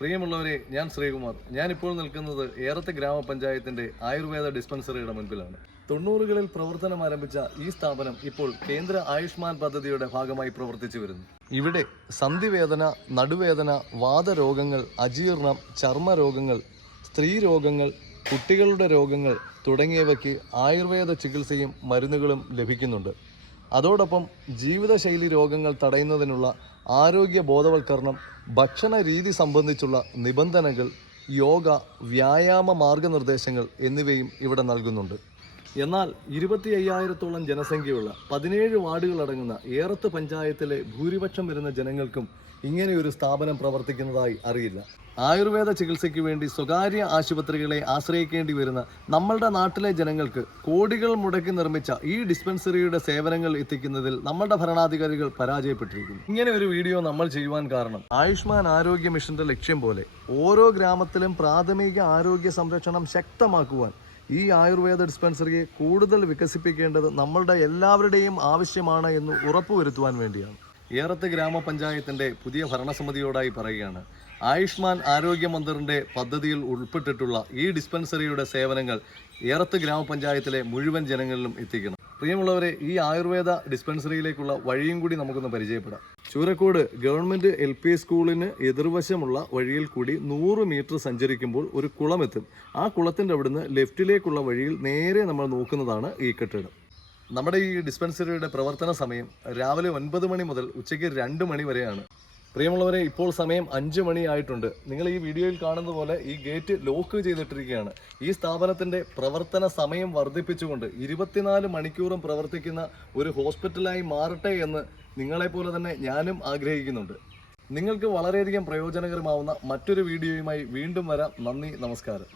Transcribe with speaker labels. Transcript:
Speaker 1: പ്രിയമുള്ളവരെ ഞാൻ ശ്രീകുമാർ. ഞാനിപ്പോൾ നിൽക്കുന്നത് ഏറത്തെ ഗ്രാമപഞ്ചായത്തിന്റെ ആയുർവേദ ഡിസ്പെൻസറിയുടെ മുൻപിലാണ്. തൊണ്ണൂറുകളിൽ പ്രവർത്തനം ആരംഭിച്ച ഈ സ്ഥാപനം ഇപ്പോൾ കേന്ദ്ര ആയുഷ്മാൻ പദ്ധതിയുടെ ഭാഗമായി പ്രവർത്തിച്ചു വരുന്നു. ഇവിടെ സന്ധിവേദന നടുവേദന വാദരോഗങ്ങൾ അജീർണം ചർമ്മരോഗങ്ങൾ സ്ത്രീരോഗങ്ങൾ കുട്ടികളുടെ രോഗങ്ങൾ തുടങ്ങിയവയ്ക്ക് ആയുർവേദ ചികിത്സയും മരുന്നുകളും ലഭിക്കുന്നുണ്ട്. അതോടൊപ്പം ജീവിതശൈലി രോഗങ്ങൾ തടയുന്നതിനുള്ള ആരോഗ്യ ബോധവൽക്കരണം ഭക്ഷണ രീതി സംബന്ധിച്ചുള്ള നിബന്ധനകൾ യോഗ വ്യായാമ മാർഗനിർദ്ദേശങ്ങൾ എന്നിവയും ഇവിടെ നൽകുന്നുണ്ട്. എന്നാൽ ഇരുപത്തി അയ്യായിരത്തോളം ജനസംഖ്യയുള്ള പതിനേഴ് വാർഡുകൾ അടങ്ങുന്ന ഏറത്ത് പഞ്ചായത്തിലെ ഭൂരിപക്ഷം വരുന്ന ജനങ്ങൾക്കും ഇങ്ങനെയൊരു സ്ഥാപനം പ്രവർത്തിക്കുന്നതായി അറിയില്ല. ആയുർവേദ ചികിത്സയ്ക്ക് വേണ്ടി സ്വകാര്യ ആശുപത്രികളെ ആശ്രയിക്കേണ്ടി വരുന്ന നമ്മളുടെ നാട്ടിലെ ജനങ്ങൾക്ക് കോടികൾ മുടക്കി നിർമ്മിച്ച ഈ ഡിസ്പെൻസറിയുടെ സേവനങ്ങൾ എത്തിക്കുന്നതിൽ നമ്മളുടെ ഭരണാധികാരികൾ പരാജയപ്പെട്ടിരിക്കുന്നു. ഇങ്ങനെ ഒരു വീഡിയോ നമ്മൾ ചെയ്യുവാൻ കാരണം ആയുഷ്മാൻ ആരോഗ്യ മിഷന്റെ ലക്ഷ്യം പോലെ ഓരോ ഗ്രാമത്തിലും പ്രാഥമിക ആരോഗ്യ സംരക്ഷണം ശക്തമാക്കുവാൻ ഈ ആയുർവേദ ഡിസ്പെൻസറിയെ കൂടുതൽ വികസിപ്പിക്കേണ്ടത് നമ്മളുടെ എല്ലാവരുടെയും ആവശ്യമാണ് എന്ന് ഉറപ്പുവരുത്തുവാൻ വേണ്ടിയാണ്. ഏറത്ത് ഗ്രാമപഞ്ചായത്തിന്റെ പുതിയ ഭരണസമിതിയോടായി പറയുകയാണ് ആയുഷ്മാൻ ആരോഗ്യ മന്ദിറിന്റെ പദ്ധതിയിൽ ഉൾപ്പെട്ടിട്ടുള്ള ഈ ഡിസ്പെൻസറിയുടെ സേവനങ്ങൾ ഏറത്ത് ഗ്രാമപഞ്ചായത്തിലെ മുഴുവൻ ജനങ്ങളിലും എത്തിക്കണം. പ്രിയമുള്ളവരെ ഈ ആയുർവേദ ഡിസ്പെൻസറിയിലേക്കുള്ള വഴിയും കൂടി നമുക്കൊന്ന് പരിചയപ്പെടാം. ചൂരക്കോട് ഗവൺമെന്റ് എൽ പി സ്കൂളിന് എതിർവശമുള്ള വഴിയിൽ കൂടി നൂറ് മീറ്റർ സഞ്ചരിക്കുമ്പോൾ ഒരു കുളമെത്തും. ആ കുളത്തിന്റെ അവിടുന്ന് ലെഫ്റ്റിലേക്കുള്ള വഴിയിൽ നേരെ നമ്മൾ നോക്കുന്നതാണ് ഈ കെട്ടിടം. നമ്മുടെ ഈ ഡിസ്പെൻസറിയുടെ പ്രവർത്തന സമയം രാവിലെ ഒൻപത് മണി മുതൽ ഉച്ചയ്ക്ക് രണ്ട് മണി വരെയാണ്. പ്രിയമുള്ളവരെ ഇപ്പോൾ സമയം അഞ്ച് മണിയായിട്ടുണ്ട് നിങ്ങൾ ഈ വീഡിയോയിൽ കാണുന്ന പോലെ ഈ ഗേറ്റ് ലോക്ക് ചെയ്തിട്ടിരിക്കുകയാണ്. ഈ സ്ഥാപനത്തിന്റെ പ്രവർത്തന സമയം വർദ്ധിപ്പിച്ചുകൊണ്ട് ഇരുപത്തിനാല് മണിക്കൂറും പ്രവർത്തിക്കുന്ന ഒരു ഹോസ്പിറ്റലായി മാറട്ടെ എന്ന് നിങ്ങളെപ്പോലെ തന്നെ ഞാനും ആഗ്രഹിക്കുന്നുണ്ട്. നിങ്ങൾക്ക് വളരെയധികം പ്രയോജനകരമാവുന്ന മറ്റൊരു വീഡിയോയുമായി വീണ്ടും വരാം. നന്ദി നമസ്കാരം.